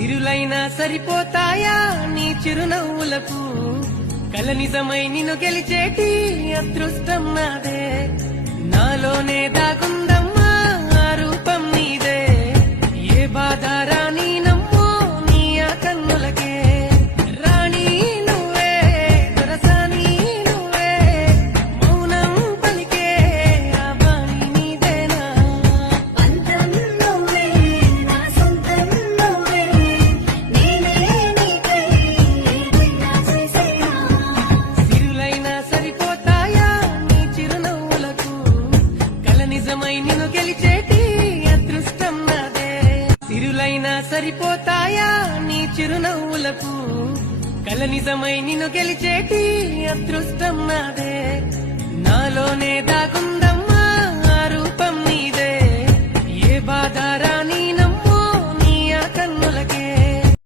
సిరులైనా సరిపోతాయా నీ చిరునవ్వులకు కల నిజమై నిన్ను గెలిచేటి అదృష్టం నాదే నాలోనే దాగుందమ్మా ఆ రూపం నీదే ఏ బాధ రాని నమ్మో నీ ఆ కన్నులకే రాణి నువ్వే దొరసాని నువ్వే మౌనం పలికే ఆ బాణి నీదేనా పంతం నువ్వే నా సొంతం నువ్వే నేనే నీకై ఏదైనా చేసేనా సిరులైనా సరిపోతాయా నీ చిరునవ్వులకు కల నిజమై నిన్ను గెలిచేటి అదృష్టం నాదే సిరులైనా సరిపోతాయా నీ చిరునవ్వులకు కల నిజమై నిన్ను గెలిచేటి అదృష్టం నాదే నాలోనే దాగుందమ్మా ఆ రూపం నీదే ఏ బాధ రాని